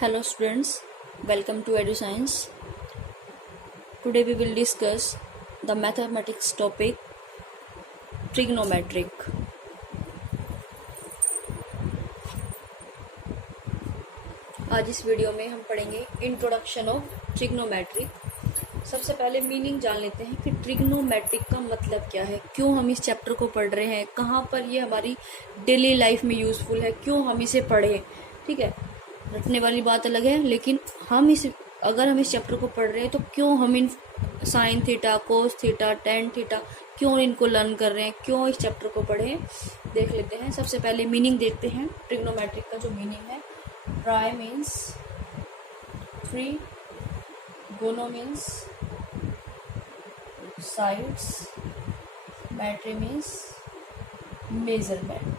Hello students, welcome to EduScience. Today we will discuss the mathematics topic trigonometric. आज इस video में हम पढ़ेंगे इंट्रोडक्शन ऑफ ट्रिग्नोमेट्रिक। सबसे पहले मीनिंग जान लेते हैं कि ट्रिग्नोमेट्रिक का मतलब क्या है, क्यों हम इस चैप्टर को पढ़ रहे हैं, कहाँ पर ये हमारी डेली लाइफ में यूजफुल है, क्यों हम इसे पढ़ें। ठीक है, रटने वाली बात अलग है, लेकिन अगर हम इस चैप्टर को पढ़ रहे हैं तो क्यों हम इन sine theta, cos theta, tan theta क्यों इनको लर्न कर रहे हैं, क्यों इस चैप्टर को पढ़ें, देख लेते हैं। सबसे पहले मीनिंग देखते हैं। ट्रिग्नोमेट्रिक का जो मीनिंग है, ट्राई मीन्स थ्री, गोनो मीन्स साइड्स, मैट्री मीन्स मेजरमेंट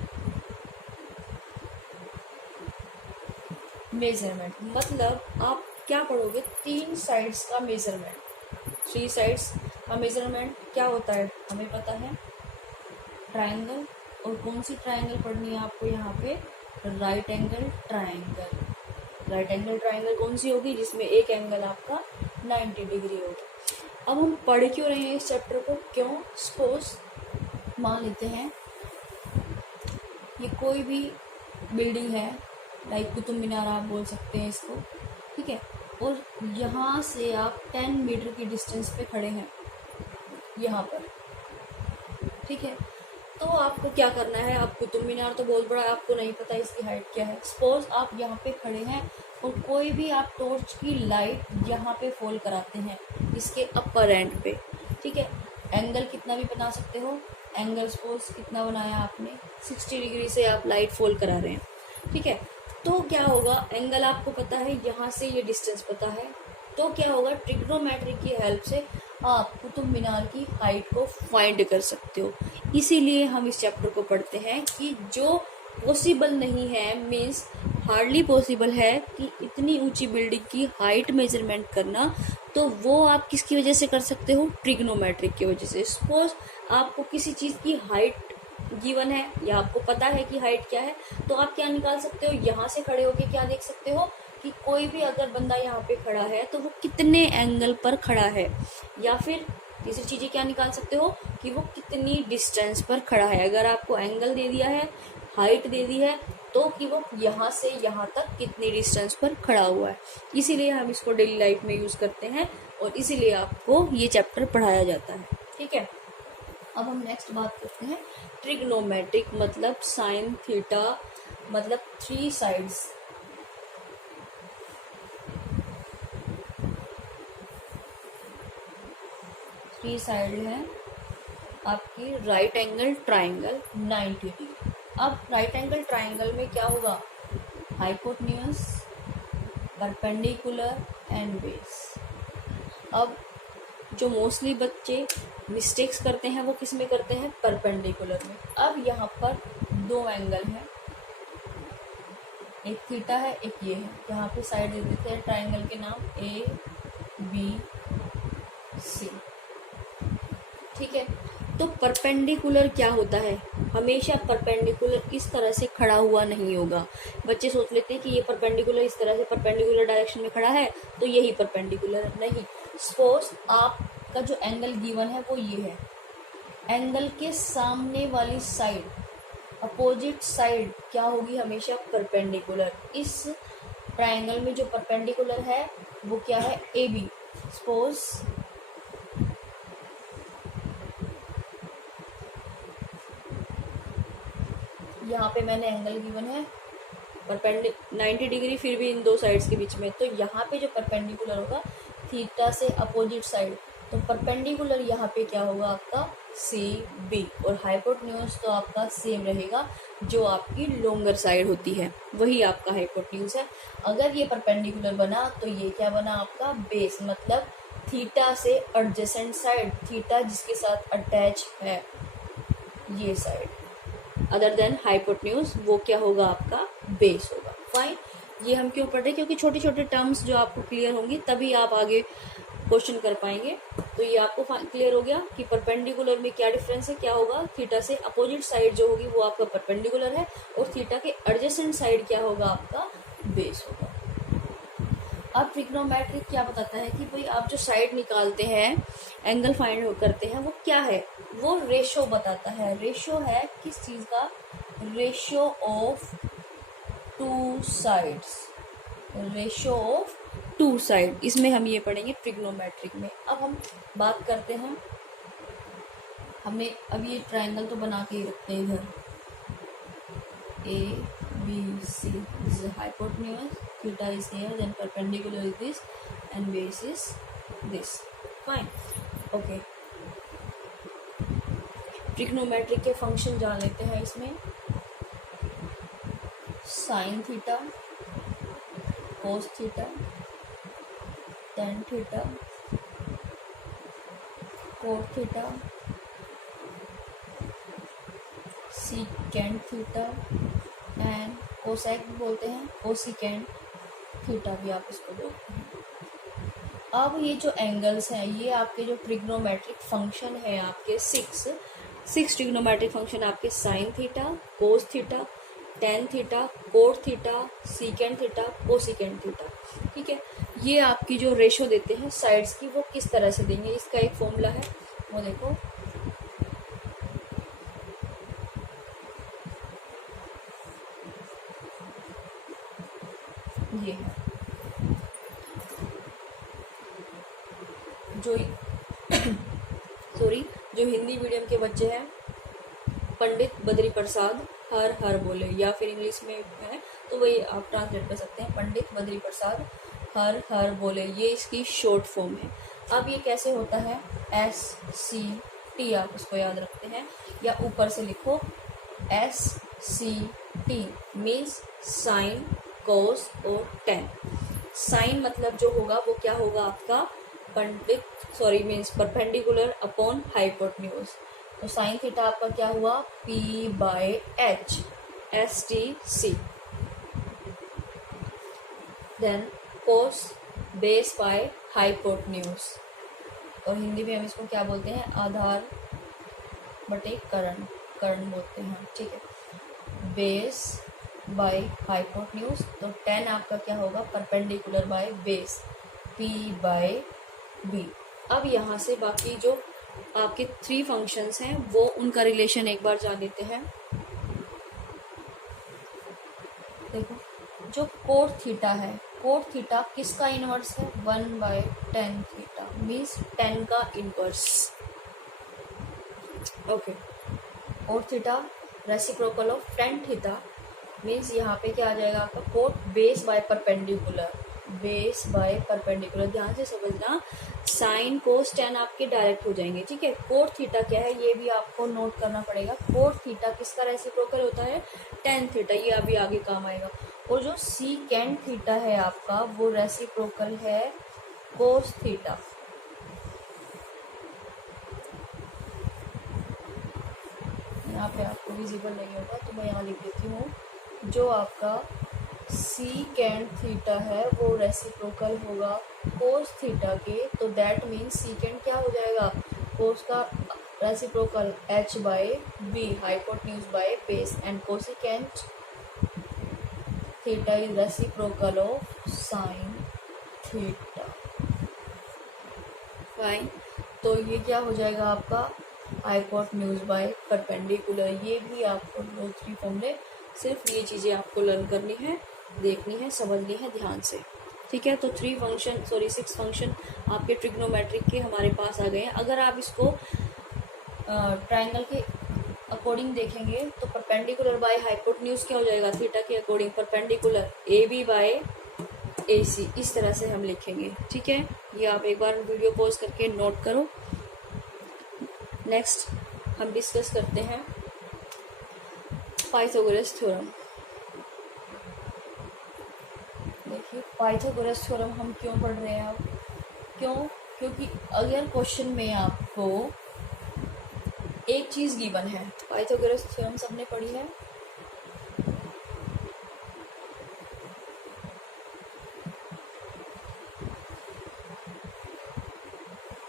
मतलब आप क्या पढ़ोगे, तीन साइड्स का मेजरमेंट। थ्री साइड्स का मेजरमेंट क्या होता है हमें पता है, ट्रायंगल। और कौन सी ट्रायंगल पढ़नी है आपको यहाँ पे, right angle triangle. Right angle triangle कौन सी होगी, जिसमें एक एंगल आपका 90 डिग्री होगा। अब हम पढ़ क्यों रहे हैं इस चैप्टर को, क्यों, सपोज मान लेते हैं ये कोई भी बिल्डिंग है, लाइक कुतुब मीनार आप बोल सकते हैं इसको, ठीक है, और यहाँ से आप 10 मीटर की डिस्टेंस पे खड़े हैं यहाँ पर, ठीक है। तो आपको क्या करना है, आप कुतुब मीनार तो बहुत बड़ा है, आपको नहीं पता इसकी हाइट क्या है। सपोज आप यहाँ पे खड़े हैं और कोई भी आप टॉर्च की लाइट यहाँ पे फॉल कराते हैं इसके अपर एंड पे, ठीक है। एंगल कितना भी बना सकते हो, एंगल सपोज कितना बनाया आपने, 60 डिग्री से आप लाइट फॉल करा रहे हैं, ठीक है। तो क्या होगा, एंगल आपको पता है, यहाँ से ये डिस्टेंस पता है, तो क्या होगा, ट्रिग्नोमेट्रिक की हेल्प से आप कुतुब मीनार की हाइट को फाइंड कर सकते हो। इसीलिए हम इस चैप्टर को पढ़ते हैं कि जो पॉसिबल नहीं है, मीन्स हार्डली पॉसिबल है कि इतनी ऊंची बिल्डिंग की हाइट मेजरमेंट करना, तो वो आप किसकी वजह से कर सकते हो, ट्रिग्नोमेट्रिक की वजह से। सपोज आपको किसी चीज़ की हाइट गिवन है या आपको पता है कि हाइट क्या है, तो आप क्या निकाल सकते हो, यहाँ से खड़े होके क्या देख सकते हो कि कोई भी अगर बंदा यहाँ पे खड़ा है तो वो कितने एंगल पर खड़ा है, या फिर तीसरी चीजें क्या निकाल सकते हो कि वो कितनी डिस्टेंस पर खड़ा है। अगर आपको एंगल दे दिया है, हाइट दे दी है, तो कि वो यहाँ से यहाँ तक कितनी डिस्टेंस पर खड़ा हुआ है। इसीलिए हम इसको डेली लाइफ में यूज करते हैं और इसीलिए आपको ये चैप्टर पढ़ाया जाता है, ठीक है। अब हम नेक्स्ट बात करते हैं, ट्रिग्नोमेट्रिक मतलब साइन थीटा, मतलब थ्री साइड्स। थ्री साइड है आपकी राइट एंगल ट्रायंगल 90 डिग्री। अब राइट एंगल ट्रायंगल में क्या होगा, हाइपोटेन्यूज, परपेंडिकुलर एंड बेस। अब जो मोस्टली बच्चे मिस्टेक्स करते हैं वो किस में करते हैं, परपेंडिकुलर में। अब यहाँ पर दो एंगल हैं, एक थीटा है, एक ये है। यहाँ पे साइड दे देते हैं ट्रायंगल के नाम ए बी सी, ठीक है। तो परपेंडिकुलर क्या होता है, हमेशा परपेंडिकुलर इस तरह से खड़ा हुआ नहीं होगा। बच्चे सोच लेते हैं कि ये परपेंडिकुलर इस तरह से परपेंडिकुलर डायरेक्शन में खड़ा है तो यही परपेंडिकुलर, नहीं। सपोज आपका जो एंगल गिवन है वो ये है, एंगल के सामने वाली साइड, अपोजिट साइड क्या होगी, हमेशा परपेंडिकुलर। इस ट्रायंगल में जो परपेंडिकुलर है वो क्या है, ए बी। सपोज यहाँ पे मैंने एंगल गिवन है 90 डिग्री, फिर भी इन दो साइड्स के बीच में, तो यहाँ पे जो परपेंडिकुलर होगा थीटा से अपोजिट साइड, तो परपेंडिकुलर यहाँ पे क्या होगा आपका सी बी, और हाइपोटेन्यूज तो आपका सेम रहेगा, जो आपकी लोंगर साइड होती है वही आपका हाइपोटेन्यूज है। अगर ये परपेंडिकुलर बना तो ये क्या बना आपका बेस, मतलब थीटा से एडजेसेंट साइड, थीटा जिसके साथ अटैच है ये साइड, अदर देन हाइपोटेन्यूज, वो क्या होगा आपका बेस होगा। फाइन, ये हम क्यों पढ़ रहे हैं, क्योंकि छोटे छोटे टर्म्स जो आपको क्लियर होंगी तभी आप आगे क्वेश्चन कर पाएंगे। तो ये आपको क्लियर हो गया कि परपेंडिकुलर में क्या डिफरेंस है, क्या होगा, थीटा से अपोजिट साइड जो होगी वो आपका परपेंडिकुलर है, और थीटा के एडजेसेंट साइड क्या होगा आपका बेस होगा। अब ट्रिग्नोमेट्रिक क्या बताता है कि भाई आप जो साइड निकालते हैं, एंगल फाइंड करते हैं, वो क्या है, वो रेशो बताता है। रेशो है किस चीज का, ratio of two sides, ratio of two side, इसमें हम ये पढ़ेंगे ट्रिग्नोमेट्रिक में। अब हम बात करते हैं, हमें अब ये ट्रायंगल तो बना के ही रखते हैं इधर, A B C, this is a hypotenuse, theta is here, then perpendicular is this and base is this, fine, okay। Trigonometric के फंक्शन जान लेते हैं इसमें, sign theta, cos theta, tan theta, cot theta, secant theta and cosec भी बोलते हैं, cosecant theta भी आप इसको बोलते हैं। अब ये जो एंगल्स हैं, ये आपके जो ट्रिग्नोमेट्रिक फंक्शन है आपके सिक्स ट्रिग्नोमेट्रिक फंक्शन आपके sign theta, cos theta, tan theta, cot theta, secant theta, cosecant theta, ठीक है। ये आपकी जो रेशो देते हैं साइड्स की, वो किस तरह से देंगे, इसका एक फॉर्मूला है, वो देखो, ये है जो सॉरी जो हिंदी मीडियम के बच्चे हैं, पंडित बद्री प्रसाद हर हर बोले, या फिर इंग्लिश में है तो वही आप ट्रांसलेट कर सकते हैं, पंडित बद्री प्रसाद हर हर बोले, ये इसकी शॉर्ट फॉर्म है। अब ये कैसे होता है, SCT आप उसको याद रखते हैं, या ऊपर से लिखो SCT मीन्स साइन, कोस और टेन। साइन मतलब जो होगा वो क्या होगा आपका, मीन्स परपेंडिकुलर अपॉन हाइपोटेन्यूज, तो साइन थीटा आपका क्या हुआ, P/H, STC। Then cos base by hypotenuse, और हिंदी में हम इसको क्या बोलते हैं, आधार बटे कर्ण, कर्ण बोलते हैं, ठीक है। बेस बाय हाइपोटेन्यूज, तो 10 आपका क्या होगा, परपेंडिकुलर बाय बेस, P/B। अब यहाँ से बाकी जो आपके 3 फंक्शंस हैं वो उनका रिलेशन एक बार जान लेते हैं। देखो जो कोट थीटा है, कोट थीटा किसका इनवर्स है, 1/10 थीटा मीन्स 10 का inverse, okay. Cot theta reciprocal of tan theta means यहाँ पे क्या आ जाएगा आपका, cot base by perpendicular, base by perpendicular, ध्यान से समझना, साइन कोस टेन आपके डायरेक्ट हो जाएंगे, ठीक है। कोट थीटा क्या है ये भी आपको नोट करना पड़ेगा, कोट थीटा किसका रेसिप्रोकल होता है, टेन थीटा, ये अभी आगे काम आएगा। और जो सीकेंट थीटा है आपका वो रेसिप्रोकल है कोस थीटा, यहाँ पे आपको विजिबल नहीं होगा तो मैं यहाँ लिख देती हूँ, जो आपका सीकेंट थीटा है वो रेसिप्रोकल होगा कोस थीटा के, तो दैट मीन्स सीकेंट क्या हो जाएगा, कोस का reciprocal H/B, hypotenuse by base, and cosecant theta is reciprocal of sine theta, fine. तो ये क्या हो जाएगा आपका, हाइपोटेन्यूज बाय परपेंडिकुलर। ये भी आपको 2-3 फॉर्मूले, सिर्फ ये चीज़ें आपको लर्न करनी है, देखनी है, समझनी है ध्यान से, ठीक है। तो 6 फंक्शन आपके ट्रिग्नोमेट्रिक के हमारे पास आ गए हैं। अगर आप इसको ट्रायंगल के अकॉर्डिंग देखेंगे तो परपेंडिकुलर बाय हाइपोटेन्यूज क्या हो जाएगा, थीटा के according perpendicular AB by AC, इस तरह से हम लिखेंगे, ठीक है। ये आप एक बार वीडियो पॉज करके नोट करो। नेक्स्ट हम डिस्कस करते हैं पाइथागोरस थ्योरम। देखिए पाइथागोरस थ्योरम हम क्यों पढ़ रहे हैं अब, क्योंकि अगर क्वेश्चन में आपको एक चीज गिवन है, पाइथागोरस थ्योरम सबने पढ़ी है,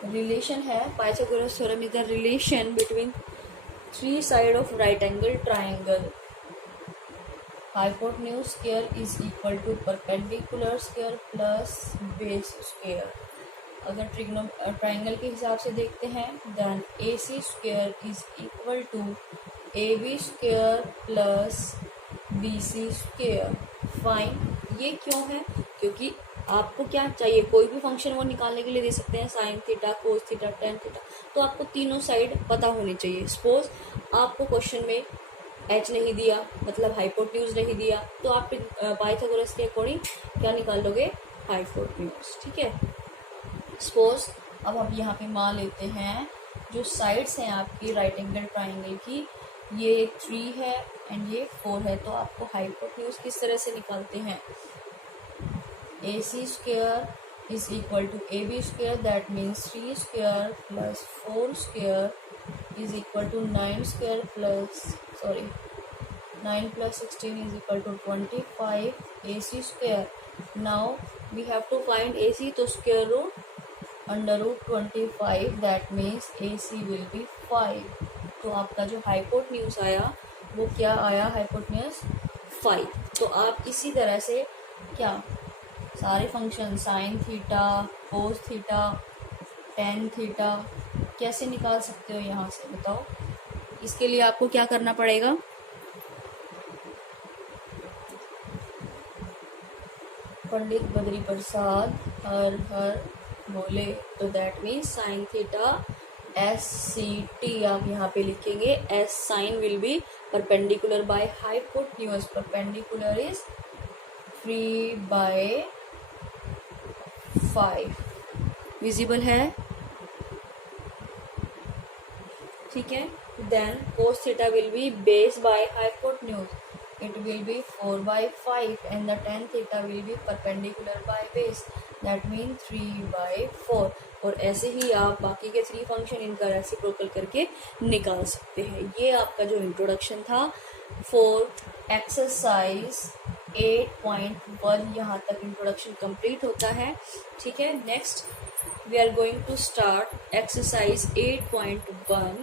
रिलेशन है, Pythagoras theorem is the relation between 3 side of right angle triangle, hypotenuse square is equal to perpendicular square plus base square. अगर ट्राइंगल के हिसाब से देखते हैं then A C square is equal to A B square plus B C square. Fine. ये क्यों है? क्योंकि आपको क्या चाहिए, कोई भी फंक्शन वो निकालने के लिए दे सकते हैं, sign theta, cos theta, tan theta, तो आपको तीनों साइड पता होनी चाहिए। सपोज आपको क्वेश्चन में एच नहीं दिया, मतलब हाइपोटेन्यूज नहीं दिया, तो आप पाइथागोरस के अकॉर्डिंग क्या निकाल लोगे? हाइपोटेन्यूज। ठीक है। सपोज अब हम यहाँ पे मान लेते हैं जो साइड्स हैं आपकी राइट एंगल ट्राइंगल की, ये 3 है एंड ये 4 है, तो आपको हाइपोटेन्यूज किस तरह से निकालते हैं? A C square is equal to A B square, that means 3 square plus 4 square is equal to 9 square plus 9 plus 16 is equal to 25 AC square. Now we have to find AC, तो square root under root 25, that means AC will be 5. तो आपका जो hypotenuse आया वो क्या आया? Hypotenuse 5। तो आप इसी तरह से क्या सारे function sine theta, cos theta, tan theta कैसे निकाल सकते हो यहाँ से, बताओ। इसके लिए आपको क्या करना पड़ेगा? पंडित बद्री प्रसाद हर हर बोले, तो that means sine theta S C T आप यहाँ पे लिखेंगे। S sine will be perpendicular by hypotenuse, perpendicular is 3/5। Visible है? ठीक है। Then cos theta will be base by hypotenuse, it will be 4/5 and the tan theta will be perpendicular by base, that means 3/4। और ऐसे ही आप बाकी के 3 function इनका reciprocal करके निकाल सकते हैं। ये आपका जो इंट्रोडक्शन था फॉर एक्सरसाइज 8.1, यहाँ तक इंट्रोडक्शन कंप्लीट होता है। ठीक है। Next we are going to start exercise 8.1,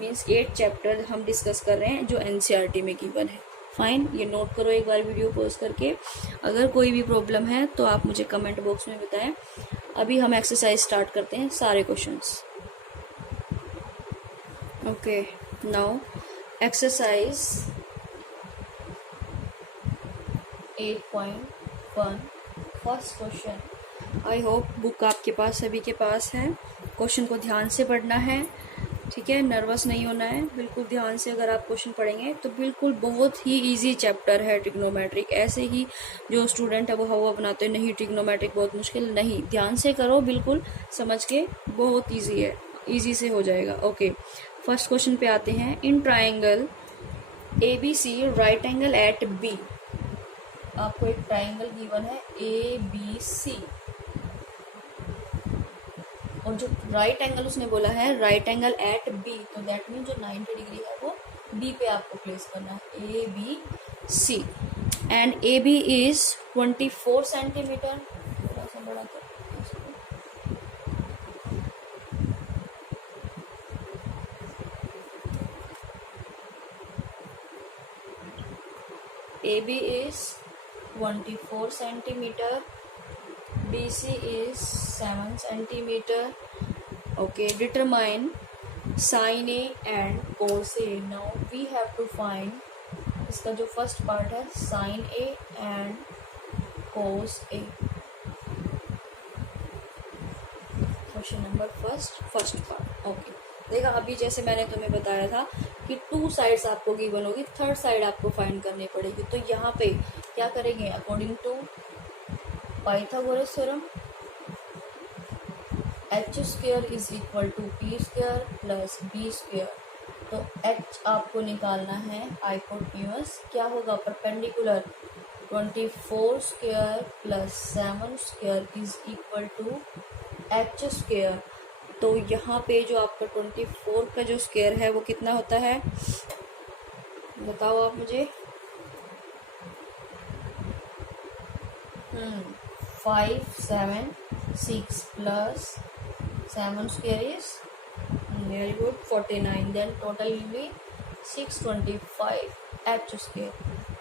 मीन्स 8 चैप्टर हम डिस्कस कर रहे हैं जो एनसीईआरटी में गिवन है। फाइन। ये नोट करो एक बार वीडियो पॉज करके। अगर कोई भी प्रॉब्लम है तो आप मुझे कमेंट बॉक्स में बताएं। अभी हम एक्सरसाइज स्टार्ट करते हैं, सारे questions. Okay, now exercise 8.1 first question. I hope book आपके पास सभी के पास है। क्वेश्चन को ध्यान से पढ़ना है, ठीक है। नर्वस नहीं होना है, बिल्कुल ध्यान से अगर आप क्वेश्चन पढ़ेंगे तो बिल्कुल बहुत ही इजी चैप्टर है ट्रिग्नोमेट्रिक। ऐसे ही जो स्टूडेंट है वो हवा बनाते हैं, नहीं ट्रिग्नोमेट्रिक बहुत मुश्किल, नहीं, ध्यान से करो, बिल्कुल समझ के, बहुत इजी है, इजी से हो जाएगा। ओके, फर्स्ट क्वेश्चन पे आते हैं। In triangle A B C right angle at B, आपको एक ट्राइंगल गिवन है ए बी सी, और जो राइट एंगल उसने बोला है राइट एंगल एट बी, तो दैट मीन जो 90 डिग्री है वो बी पे आपको प्लेस करना है, A B C. And A B is 24 centimetre, थोड़ा सा बड़ा कर, A B is 24 centimetre, BC is 7 centimeter. Okay, determine sin A and cos A. Now we have to find इसका जो फर्स्ट पार्ट है sin A and cos A। Question number first part. Okay, देखा अभी जैसे मैंने तुम्हें बताया था कि 2 साइड्स आपको गिवन होगी, थर्ड साइड आपको फाइंड करनी पड़ेगी। तो यहाँ पे क्या करेंगे? According to Pythagoras theorem, H square is equal to P square plus B square. तो एच आपको निकालना है हाइपोटेन्यूज, क्या होगा? Perpendicular 24 square plus 7 square is equal to H square. तो यहाँ पे जो आपका 24 का जो स्क्वायर है वो कितना होता है, बताओ आप मुझे। 5 7 6 plus 7 square is very good 49, then total will be 625 H square.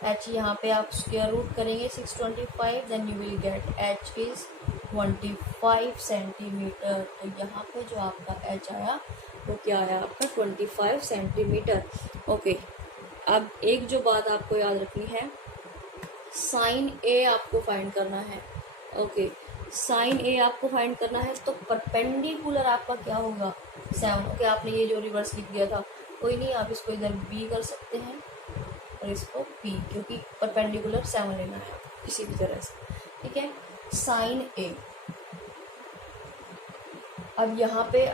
H यहाँ पे आप स्क्वेयर रूट करेंगे 625, then you will get H is 25 centimetre. तो यहाँ पे जो आपका एच आया वो क्या आया आपका 25 सेंटीमीटर। ओके, अब एक जो बात आपको याद रखनी है, साइन ए आपको फाइंड करना है। ओके, साइन ए आपको फाइंड करना है, तो परपेंडिकुलर आपका क्या होगा 7। ओके, आपने ये जो रिवर्स लिख दिया था, कोई नहीं, आप इसको इधर बी कर सकते हैं और इसको पी, क्योंकि परपेंडिकुलर 7 लेना है किसी भी तरह से। ठीक है, साइन ए। अब यहाँ पे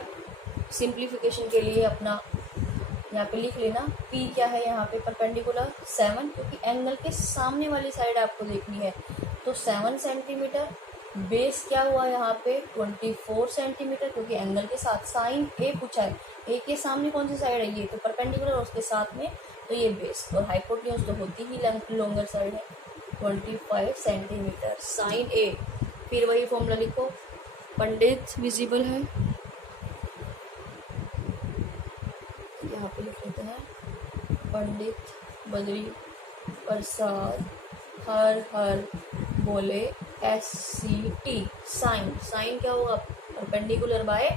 सिंप्लीफिकेशन के लिए अपना यहाँ पे लिख लेना, P क्या है यहाँ पे परपेंडिकुलर 7, क्योंकि एंगल के सामने वाली साइड आपको देखनी है। तो 7 सेंटीमीटर, बेस क्या हुआ यहाँ पे 24 सेंटीमीटर, क्योंकि एंगल के साथ साइन ए पूछा है, ए के सामने कौन सी साइड है, ये तो परपेंडिकुलर और उसके साथ में तो ये बेस, और हाइपोटेन्यूज तो होती ही लॉन्गर साइड है 25 सेंटीमीटर साइन ए। फिर वही फॉर्मूला लिखो, पंडित विजिबल है, यहाँ पे लिख लेते हैं, पंडित बद्री प्रसाद हर हर बोले SCT। साइन, साइन क्या होगा perpendicular by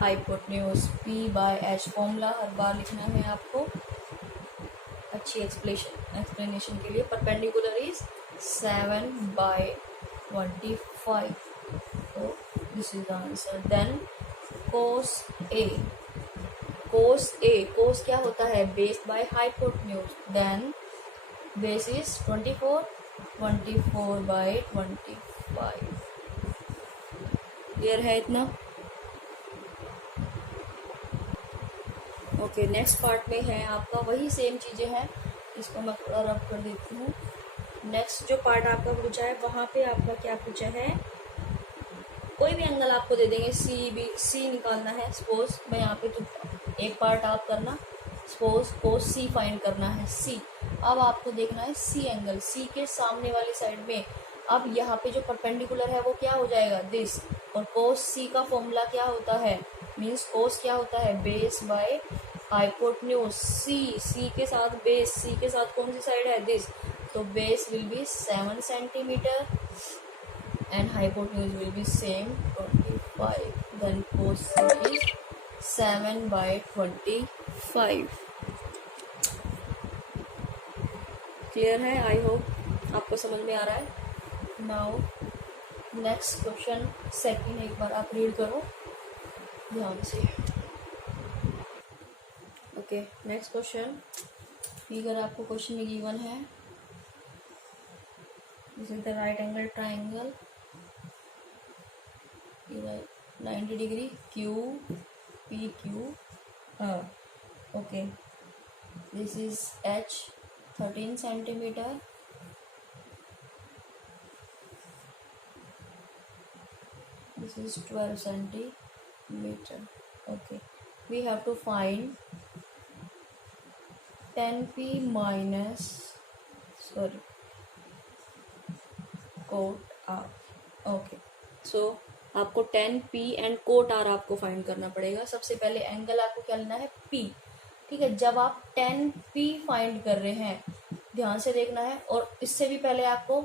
hypotenuse, P by H। Formula हर बार लिखना है आपको अच्छी एक्सप्लेनेशन के लिए। परपेंडिकुलर इज 7 बाय 25, तो this is the answer. Then cos A, cos A, cos क्या होता है base by hypotenuse, then base is 24 by 25। Clear है इतना? ओके, नेक्स्ट पार्ट में है आपका वही सेम चीजें हैं, इसको मैं थोड़ा रब कर देती हूँ। नेक्स्ट जो पार्ट आपका पूछा है वहां पे आपका क्या पूछा है, कोई भी एंगल आपको दे देंगे, सी निकालना है। सपोज मैं यहाँ पे, तो एक पार्ट आप करना, सपोज कोस सी फाइंड करना है, सी। अब आपको देखना है सी एंगल, सी के सामने वाली साइड में। अब यहाँ पे जो परपेंडिकुलर है वो क्या हो जाएगा दिस, और कोस सी का फॉर्मूला क्या होता है, मीन्स कोस क्या होता है बेस बाय हाइपोटेन्यूज। सी के साथ बेस, सी के साथ कौन सी साइड है दिस, तो base will be 7 centimetre and hypotenuse will be same 25, then cos C is 7 by 25। Clear है? आई होप आपको समझ में आ रहा है। नाउ नेक्स्ट क्वेश्चन सेकंड एक बार आप रीड करो ध्यान से। ओके, नेक्स्ट क्वेश्चन, फिगर आपको क्वेश्चन में गिवन है, this is the right angle triangle 90 degree Q P Q R। Okay, this is H 13 centimeter, this is 12 centimeter। Okay, we have to find 10P minus cot R। Okay, so आपको 10P and quote are आपको find करना पड़ेगा। सबसे पहले angle आपको क्या लेना है P। ठीक है, जब आप 10P फाइंड कर रहे हैं ध्यान से देखना है, और इससे भी पहले आपको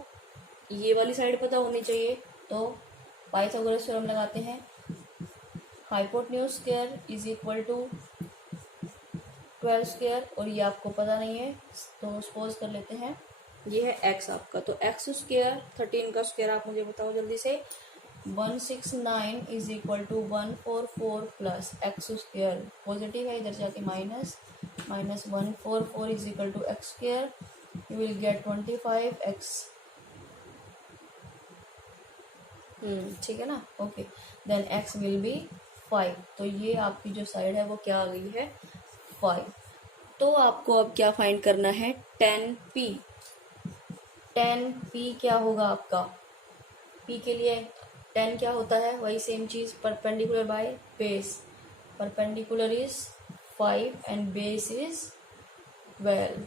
ये वाली साइड पता होनी चाहिए। तो पाइथागोरस थ्योरम लगाते हैं, hypotenuse square is equal to 12 square, और ये आपको पता नहीं है तो सपोज कर लेते हैं ये है x आपका, तो x स्क्वायर 13 का स्क्वायर आप मुझे बताओ जल्दी से। 169 is equal to 144 plus X square, positive है इधर जाके minus 144 is equal to X square, you will get 25x। ठीक है ना? Okay, then x will be 5। तो ये आपकी जो साइड है वो क्या आ गई है 5। तो आपको अब क्या फाइंड करना है 10P। 10P क्या होगा आपका, P के लिए 10 क्या होता है, वही सेम चीज, perpendicular by base. Perpendicular is 5 and base is 12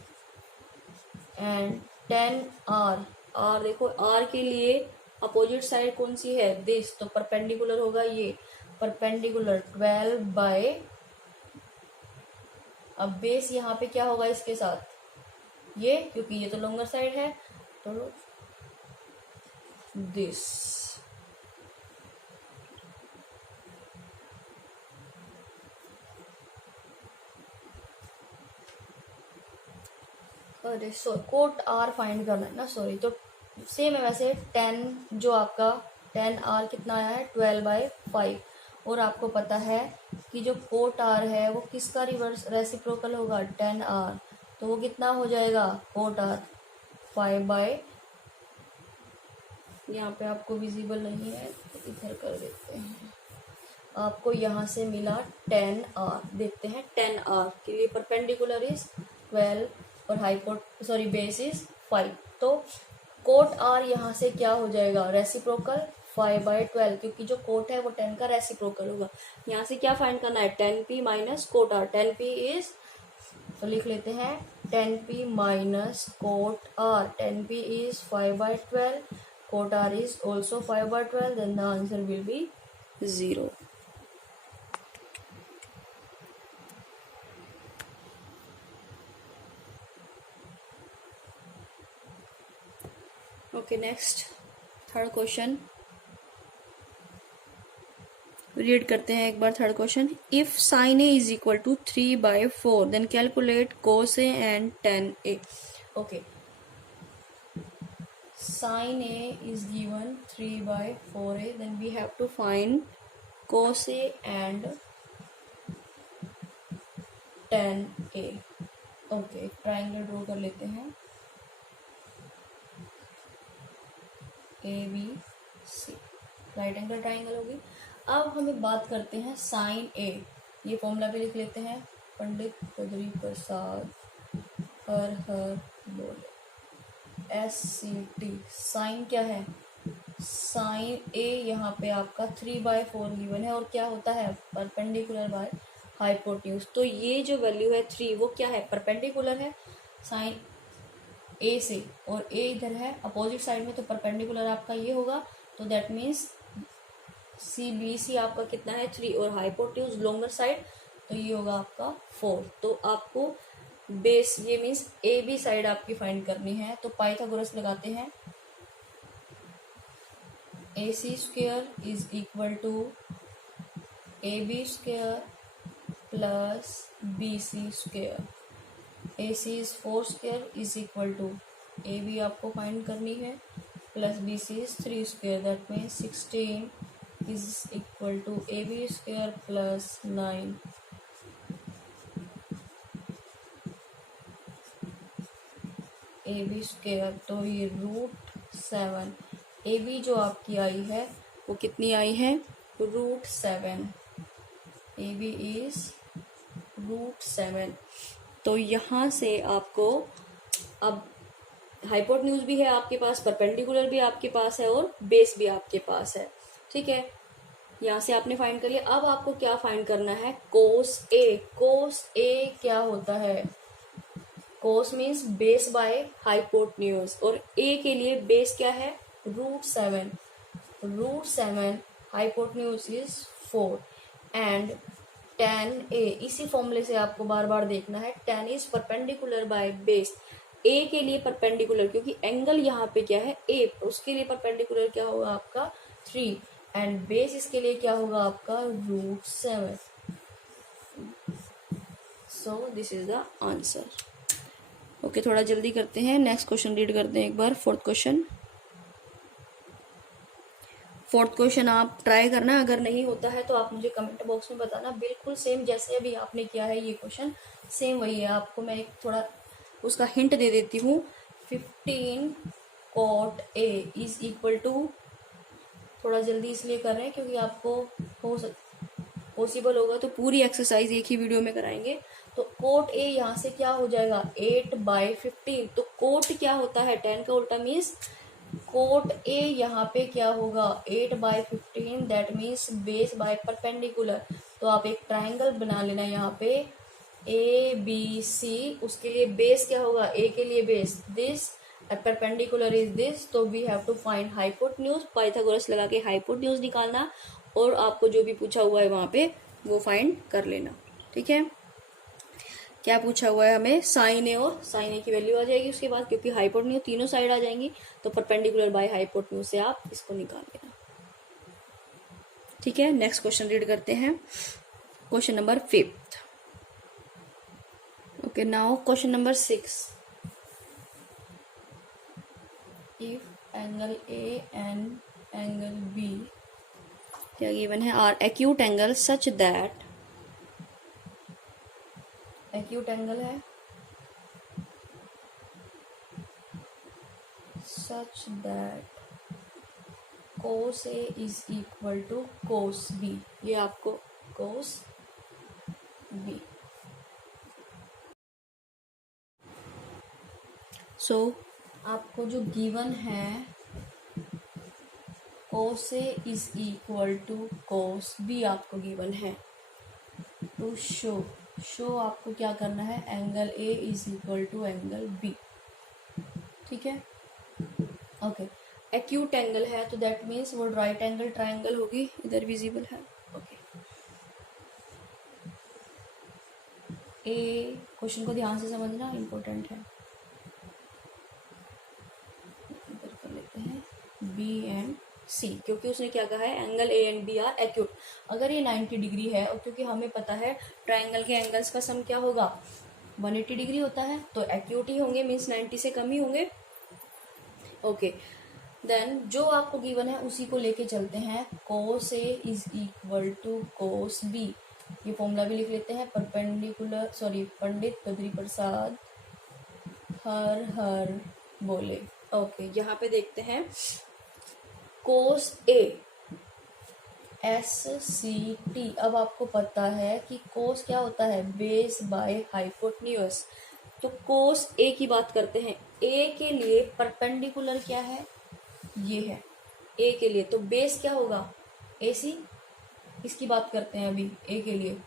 and 10R। R देखो, R के लिए अपोजिट साइड कौन सी है दिस, तो परपेंडिकुलर होगा ये, परपेंडिकुलर 12 बाय अब बेस यहाँ पे क्या होगा इसके साथ, ये, क्योंकि ये तो लॉन्गर साइड है, तो दिस। अरे सॉरी, कोट आर फाइंड करना है ना, सॉरी। तो सेम है वैसे, 10 जो आपका 10 आर कितना आया है 12/5, और आपको पता है कि जो कोट आर है वो किसका रिवर्स रेसिप्रोकल होगा, 10 आर, तो वो कितना हो जाएगा कोट आर 5/, यहाँ पे आपको विजिबल नहीं है तो इधर कर देते हैं, आपको यहाँ से मिला 10 आर। देखते हैं 10 आर के लिए परपेंडिकुलर इज 12 और बेस इज 5, तो कोट आर यहाँ से क्या हो जाएगा रेसिप्रोकल 5/12, क्योंकि जो कोट है वो 10 का रेसिप्रोकल होगा। यहाँ से क्या फाइंड करना है 10p minus cot R, 10p is, तो लिख लेते हैं 10p minus cot R, 10p is 5/12, cot R is also 5/12, then the answer will be 0। Okay, next third question read करते हैं एक बार। Third question, if sine A is equal to 3/4 then calculate cos A and tan A. Okay, sine A is given 3/4a, then we have to find cos A and tan A. Okay, triangle draw कर लेते हैं, ABC, right angle triangle होगी। अब हमें बात करते हैं sign ए, ये फॉर्मूला भी लिख लेते हैं, पंडित बद्री प्रसाद हर हर बोले, SCT। साइन क्या है, साइन ए यहाँ पे आपका 3/4 गिवन है, और क्या होता है परपेंडिकुलर बाय हाइपोटेन्यूज। तो ये जो वैल्यू है 3 वो क्या है परपेंडिकुलर है साइन ए से, और ए इधर है अपोजिट साइड में, तो परपेंडिकुलर आपका ये होगा, तो दैट मीन्स CBC आपका कितना है 3, और हाइपोटेन्यूज लॉन्गर साइड, तो ये होगा आपका 4। तो आपको बेस, ये मीन्स AB साइड आपकी फाइंड करनी है, तो पाइथागोरस लगाते हैं, AC² is equal to AB² plus BC², AC is 4² is equal to AB आपको फाइंड करनी है, plus BC is 3², that means 16 is equal to AB² plus 9। AB², तो ये √7, AB जो आपकी आई है वो कितनी आई है √7, AB इज √7। तो यहाँ से आपको, अब हाइपोटेन्यूज भी है आपके पास, परपेंडिकुलर भी आपके पास है, और बेस भी आपके पास है, ठीक है। यहाँ से आपने फाइंड कर लिया। अब आपको क्या फाइंड करना है कोस ए। कोस ए क्या होता है, cos means base by hypotenuse, और ए के लिए बेस क्या है √7, √7 hypotenuse is 4, and tan A, इसी फॉर्मूले से आपको बार बार देखना है, tan is perpendicular by base, A के लिए परपेंडिकुलर, क्योंकि एंगल यहाँ पे क्या है ए, उसके लिए परपेंडिकुलर क्या होगा आपका 3, एंड बेस इसके लिए क्या होगा आपका √7। So this is the answer. Okay, थोड़ा जल्दी करते हैं, नेक्स्ट क्वेश्चन रीड करते हैं एक बार। फोर्थ क्वेश्चन आप ट्राई करना, अगर नहीं होता है तो आप मुझे कमेंट बॉक्स में बताना। बिल्कुल सेम जैसे अभी आपने किया है ये क्वेश्चन, सेम वही है। आपको मैं एक थोड़ा उसका हिंट दे देती हूँ। 15 cot A is equal to, थोड़ा जल्दी इसलिए कर रहे हैं क्योंकि आपको पॉसिबल होगा तो पूरी एक्सरसाइज एक ही वीडियो में कराएंगे। तो कोट ए यहाँ से क्या हो जाएगा 8/15, तो कोट क्या होता है 10 का उल्टा, मीन्स कोट ए यहाँ पे क्या होगा 8/15, that means base by perpendicular. तो आप एक ट्राइंगल बना लेना यहाँ पे ABC, उसके लिए बेस क्या होगा, ए के लिए base this, perpendicular is this, तो we have to find hypotenuse, Pythagoras लगा के हाइपोटेन्यूज निकालना, और आपको जो भी पूछा हुआ है वहां पे वो फाइंड कर लेना, ठीक है। क्या पूछा हुआ है हमें, साइन ए, और साइन ए की वैल्यू आ जाएगी उसके बाद, क्योंकि हाइपोटेन्यूज तीनों साइड आ जाएंगी, तो परपेंडिकुलर बाय हाइपोटेन्यूज से आप इसको निकाल लेना। ठीक है, नेक्स्ट क्वेश्चन रीड करते हैं, question number 5। Okay, now question number 6। If angle A and angle B क्या गिवन है, are acute angle such that, acute angle है such that cos A is equal to cos B, ये आपको cos B। सो आपको जो given है cos A is equal to cos B आपको given है। टू शो आपको क्या करना है, angle A is equal to angle B। ठीक है, ओके। एक्यूट एंगल है तो दैट मीन्स वो राइट एंगल ट्रायंगल होगी, इधर विजिबल है। ओके, ए क्वेश्चन को ध्यान से समझना इम्पोर्टेंट है। इधर कर लेते हैं बी एंड सी, क्योंकि उसने क्या कहा है, angle A and B are acute. अगर ये 90 डिग्री है, और क्योंकि हमें पता है ट्रायंगल के एंगल्स का सम क्या होगा, 180 डिग्री होता है, तो एक्यूट ही होंगे, मीन्स 90 से कम ही होंगे। ओके, देन जो आपको गिवन है उसी को लेके चलते हैं, cos A is equal to cos B। ये फॉर्मूला भी लिख लेते हैं, परपेंडिकुलर पंडित बद्री प्रसाद हर हर बोले। ओके, यहाँ पे देखते हैं cos A SCT। अब आपको पता है कि cos क्या होता है, बेस बाय हाइपोटेन्यूज। तो cos A की बात करते हैं, A के लिए परपेंडिकुलर क्या है, ये है ए के लिए, तो बेस क्या होगा, AC। इसकी बात करते हैं अभी ए के लिए,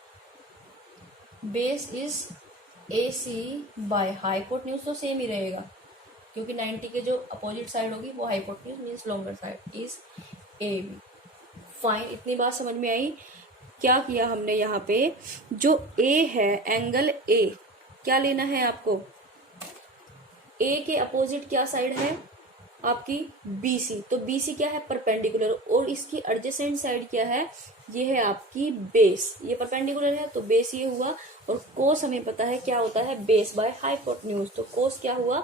base is AC by hypotenuse, तो सेम ही रहेगा, क्योंकि 90 के जो अपोजिट साइड होगी वो hypotenuse means longer side is AB। Fine, इतनी बात समझ में आई। क्या किया हमने यहाँ पे, जो A है एंगल A, क्या लेना है आपको, A के अपोजिट क्या साइड है आपकी BC, तो BC क्या है, परपेंडिकुलर, और इसकी एडजेसेंट साइड क्या है, ये है आपकी बेस। ये परपेंडिकुलर है तो बेस ये हुआ, और कोस हमें पता है क्या होता है, बेस बाय हाइपोटेन्यूज, तो कोस क्या हुआ,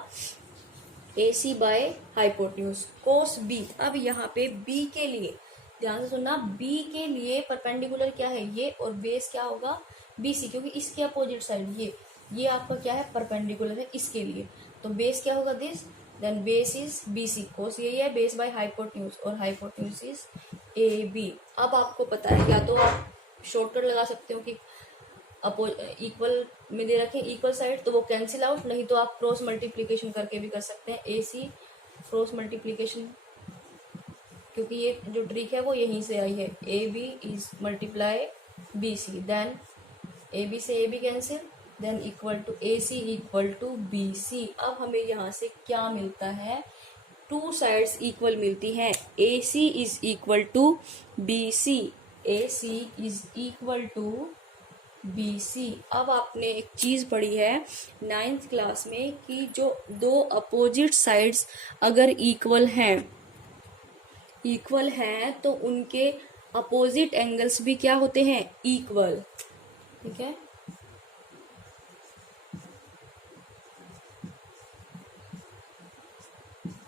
AC by hypotenuse, cos B। अब यहाँ पे B के लिए ध्यान से सुनना, B के लिए परपेंडिकुलर क्या है, ये, और बेस क्या होगा, BC, क्योंकि इसके अपोजिट साइड ये आपका क्या है, परपेंडिकुलर है इसके लिए, तो बेस क्या होगा, this, then base is BC, cos यही है, बेस बाय हाइपोटेन्यूज, और हाइपोटेन्यूज इज AB। अब आपको पता है, या तो आप शॉर्टकट लगा सकते हो कि इक्वल में दे रखे इक्वल साइड, तो वो कैंसिल आउट, नहीं तो आप क्रॉस मल्टीप्लीकेशन करके भी कर सकते हैं, AC क्रॉस मल्टीप्लीकेशन, क्योंकि ये जो ट्रिक है वो यहीं से आई है, AB is multiply BC, then AB से AB cancel, then equal to AC equal to BC। अब हमें यहाँ से क्या मिलता है, टू साइड्स इक्वल मिलती हैं, AC is equal to BC, AC is equal to BC। अब आपने एक चीज पढ़ी है 9th क्लास में कि जो दो अपोजिट साइड्स अगर इक्वल हैं तो उनके अपोजिट एंगल्स भी क्या होते हैं, इक्वल। ठीक है,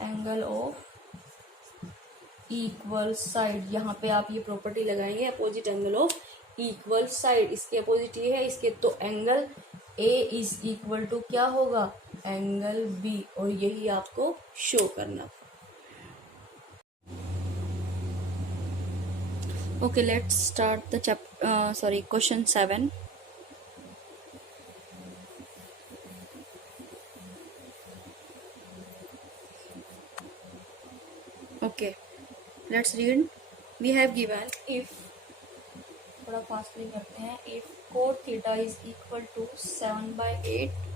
एंगल ऑफ इक्वल साइड, यहाँ पे आप ये प्रॉपर्टी लगाएंगे, opposite angle of equal side, इसके अपोजिट ये है इसके, तो angle A is equal to क्या होगा, एंगल B, और यही आपको शो करना। Okay, let's start the question 7। Okay, let's read. We have given, if, थोड़ा फास्ट रीड करते हैं, if cot theta is equal to 7/8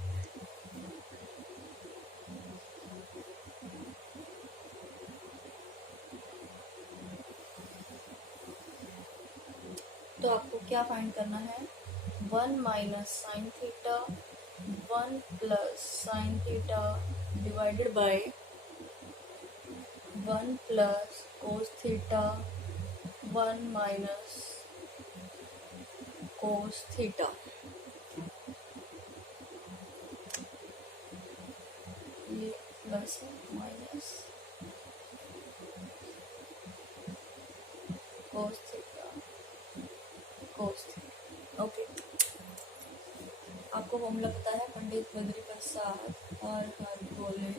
तो आपको क्या फाइंड करना है, 1 minus sine theta 1 plus sine theta divided by 1 plus cos theta 1 minus cos theta. ये plus है minus cos theta cos theta. Okay, आपको फॉर्मूला पता है, पंडित बद्री प्रसाद और हर बोले।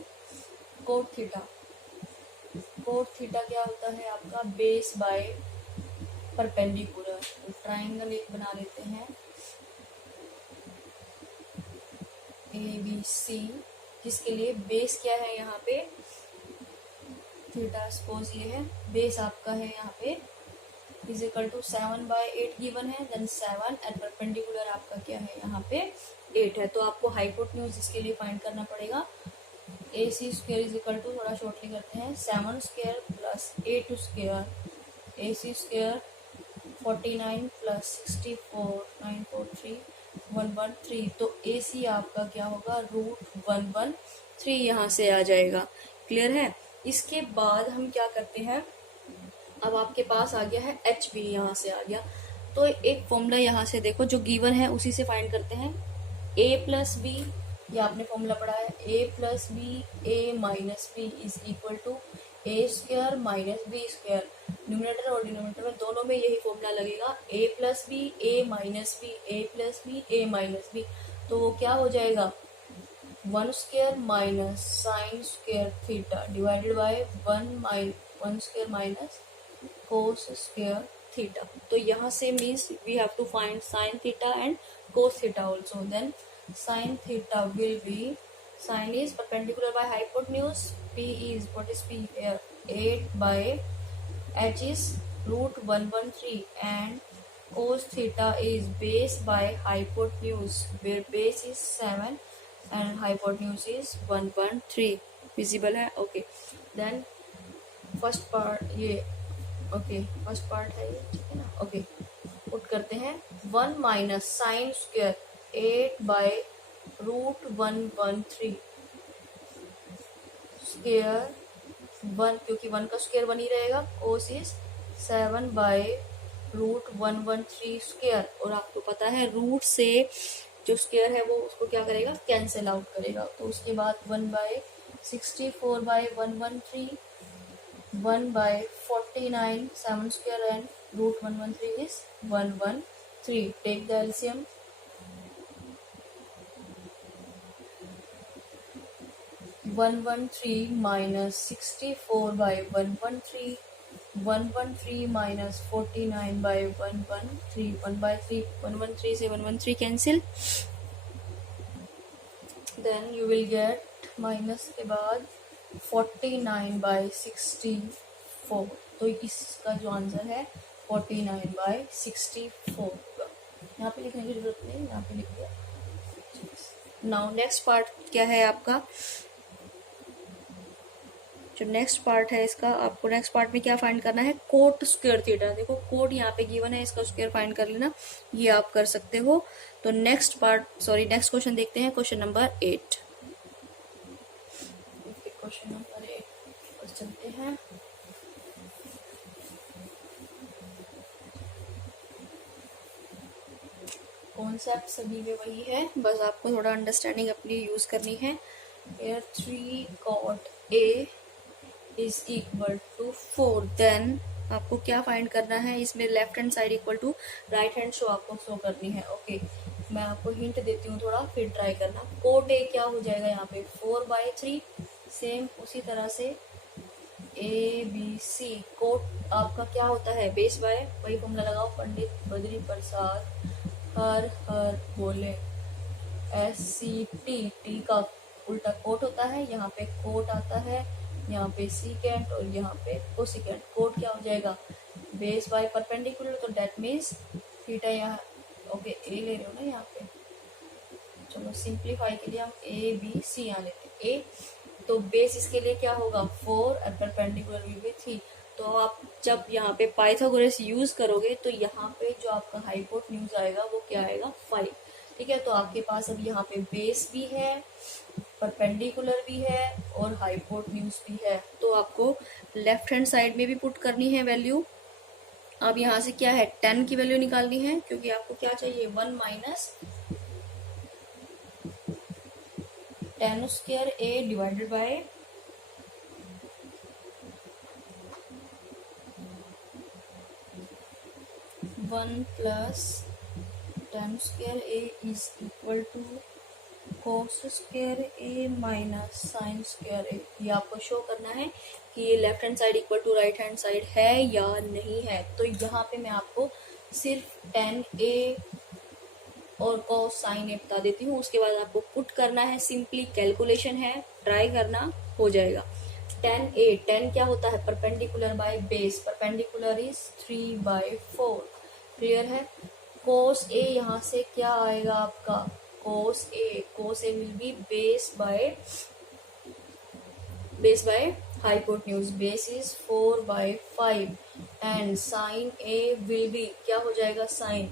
कोट थीटा, कोट थीटा क्या होता है आपका? Base by perpendicular. तो ट्राइंगल एक बना लेते हैं ए बी सी, जिसके लिए बेस क्या है यहाँ पे? थीटा सपोज ये है, बेस आपका है यहाँ पे इज इक्वल टू 7/8 गिवन है, देन 7 एंड परपेंडिकुलर आपका क्या है यहाँ पे 8 है। तो आपको हाइपोटेन्यूज इसके लिए फाइंड करना पड़ेगा। ए C square is equal to, थोड़ा शॉर्टली करते हैं, 7 स्क्वायर प्लस 8 स्क्वायर, ए सी स्क्वायर 49 प्लस 64 943 113। तो ए सी आपका क्या होगा? √113 यहाँ से आ जाएगा। क्लियर है? इसके बाद हम क्या करते हैं, अब आपके पास आ गया है एच बी, यहाँ से आ गया। तो एक फॉर्मूला यहाँ से देखो जो गिवन है उसी से फाइंड करते हैं। ए प्लस बी, ये आपने फॉर्मूला पढ़ा है, A plus B A minus B is equal to A square minus B square. Numerator और डिनोमिनेटर में दोनों में यही फॉर्मूला लगेगा, A plus B A minus B, A plus B A minus B. तो वो क्या हो जाएगा? 1 square minus sine square theta divided by 1 square minus cos square theta. तो यहाँ से means we have to find sine theta and cos theta also. Then sine theta will be, sine is perpendicular by hypotenuse, p is, what is p here? 8 by h is √113 and cos theta is base by hypotenuse, where base is 7 and hypotenuse is 113। Visible है? Okay, then first part ये, okay first part है ये, ठीक है ना? Okay, put करते हैं 1 minus sine square 8 by √113 square 1, क्योंकि 1 का स्क्वायर 1 ही रहेगा, कोस इज 7 बाय √113 स्क्वायर। और आपको पता है रूट से जो स्क्वायर है वो उसको क्या करेगा? कैंसिल आउट करेगा। तो उसके बाद 1/64/113, 1/49, 7 square and √113 is 113। Take the LCM, 113 minus 64/113, 113 minus 49/113, 1/3, 113 से 113 cancel, then you will get minus के बाद 49/64। तो इसका जो आंसर है 49/64 होगा। यहाँ पे लिखने की जरूरत नहीं, यहाँ पे लिख दिया। नाउ नेक्स्ट पार्ट क्या है आपका? जो नेक्स्ट पार्ट है इसका, आपको नेक्स्ट पार्ट में क्या फाइंड करना है? Coat square theta. देखो कोट यहाँ पे गिवन है, इसका स्क्वायर फाइंड कर लेना, ये आप कर सकते हो। तो नेक्स्ट क्वेश्चन देखते हैं, क्वेश्चन नंबर 8। क्वेश्चन नंबर 8 पर चलते हैं। कॉन्सेप्ट सभी में वही है, बस आपको थोड़ा अंडरस्टैंडिंग अपनी यूज करनी है। Here 3 cot A is equal to 4, then आपको क्या फाइंड करना है? इसमें left hand side equal to right hand show आपको शो करनी है। ओके, मैं आपको हिंट देती हूँ थोड़ा, फिर ट्राई करना। कोट ए क्या हो जाएगा यहाँ पे? 4/3। सेम उसी तरह से ए बी सी, कोट आपका क्या होता है? बेस बाय, वही फॉर्मूला लगाओ, पंडित बद्री प्रसाद हर बोले। SCT, टी का उल्टा कोट होता है, यहाँ पे कोट आता है, यहाँ पे सीकेंट और यहाँ पे कोसिकेंट। कोट क्या हो जाएगा? बेस बाय परपेंडिकुलर, तो डेट मीन्स थीटा यहाँ, ओके ए ले रहे हो ना यहाँ पे, चलो सिंप्लीफाई के लिए हम ए बी सी यहाँ लेते हैं। ए तो बेस इसके लिए क्या होगा? 4 और परपेंडिकुलर विल बी 3। तो आप जब यहाँ पे पाइथागोरस यूज करोगे तो यहाँ पे जो आपका हाइपोटेन्यूज आएगा वो क्या आएगा? 5। ठीक है, तो आपके पास अब यहाँ पे बेस भी है, परपेंडिकुलर भी है और हाइपोटेन्यूज भी है। तो आपको लेफ्ट हैंड साइड में भी पुट करनी है वैल्यू। अब यहाँ से क्या है, 10 की वैल्यू निकालनी है, क्योंकि आपको क्या चाहिए, 1 minus 10 square A divided by 1 plus 10 square A is equal to cos square A minus sine square A. ये आपको शो करना है कि ये left hand side equal to right hand side है या नहीं है। तो यहाँ पे मैं आपको सिर्फ tan a और cos sin a बता देती हूँ, उसके बाद आपको पुट करना है, सिंपली कैलकुलेशन है, ट्राई करना, हो जाएगा। tan क्या होता है, perpendicular by base, perpendicular is 3/4, clear है। cos a यहाँ से क्या आएगा आपका, cos a will be base by hypotenuse, base is 4/5 and sine a will be क्या हो जाएगा, साइन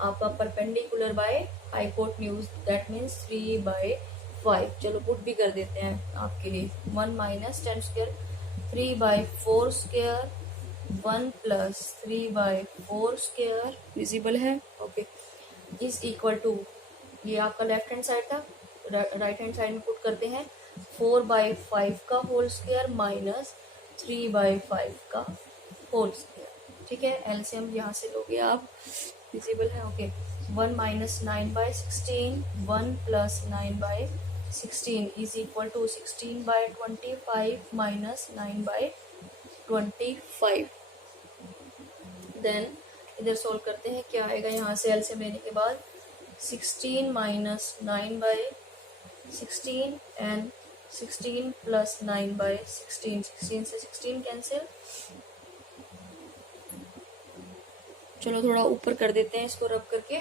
आपका perpendicular by hypotenuse, that means 3/5। चलो पुट भी कर देते हैं आपके लिए, 1 minus 10 square 3/4 square 1 plus 3/4 square, visible है, ओके, इज इक्वल टू, ये आपका लेफ्ट हैंड साइड था, राइट हैंड साइड में पुट करते हैं 4/5 का होल स्क्वायर माइनस 3/5 का होल स्क्वायर। ठीक है, एलसीएम यहाँ से लोगे आप, विजिबल है, okay. 1 minus 9/16, 1 plus 9/16 is equal to 16/25 minus 9/25। Then इधर सोल्व करते हैं, क्या आएगा, यहाँ से एलसीएम लेने के बाद 16 माइनस 9/16 एंड 16 प्लस 9/16, 16 से 16 कैंसिल। चलो थोड़ा ऊपर कर देते हैं इसको रब करके,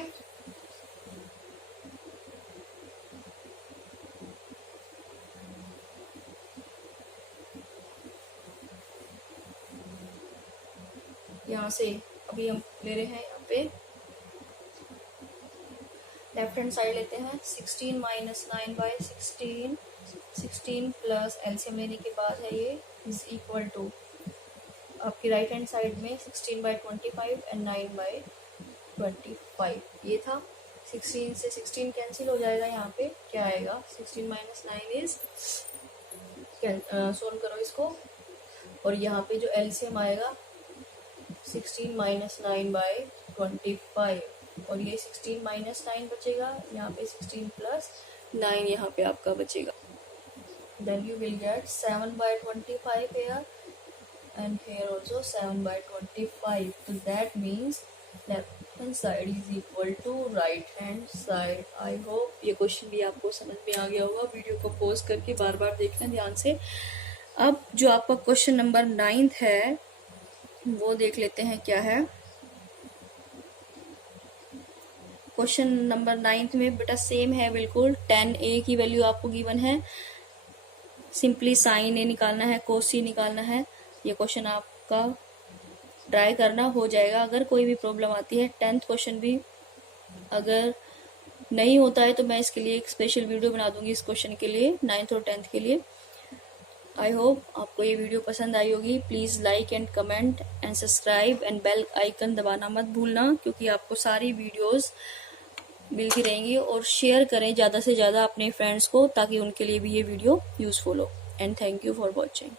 यहाँ से अभी हम ले रहे हैं, यहाँ पे लेफ्ट हैंड साइड लेते हैं, 16 माइनस 9/16, 16 प्लस एलसीएम लेने के बाद है ये इज इक्वल टू, आपकी राइट हैंड साइड में 16/25 एंड 9/25 ये था। 16 से 16 कैंसिल हो जाएगा, यहाँ पे क्या आएगा, 16 माइनस 9 इज, सोल्व करो इसको, और यहाँ पे जो एलसीएम आएगा 16 माइनस 9/25, और ये 16 माइनस 9 बचेगा, यहाँ पे 16 प्लस 9 यहाँ पे आपका बचेगा। Then you will get 7/25 here and here also 7/25, so that means left hand side is equal to right hand side। I hope ये क्वेश्चन भी आपको समझ में आ गया होगा। वीडियो को पॉज करके बार बार देखना ध्यान से। अब जो आपका क्वेश्चन नंबर 9 है वो देख लेते हैं क्या है। क्वेश्चन नंबर 9 में बेटा सेम है बिल्कुल, tan a की वैल्यू आपको गिवन है, सिंपली साइन ए निकालना है, कोस सी निकालना है। ये क्वेश्चन आपका ट्राई करना, हो जाएगा। अगर कोई भी प्रॉब्लम आती है, 10th क्वेश्चन भी अगर नहीं होता है तो मैं इसके लिए एक स्पेशल वीडियो बना दूंगी इस क्वेश्चन के लिए, 9th और 10th के लिए। आई होप आपको ये वीडियो पसंद आई होगी। Please like and comment and subscribe and bell icon दबाना मत भूलना, क्योंकि आपको सारी वीडियोस मिलती रहेंगी। और शेयर करें ज़्यादा से ज़्यादा अपने फ्रेंड्स को, ताकि उनके लिए भी ये वीडियो यूज़फुल हो। And thank you for watching.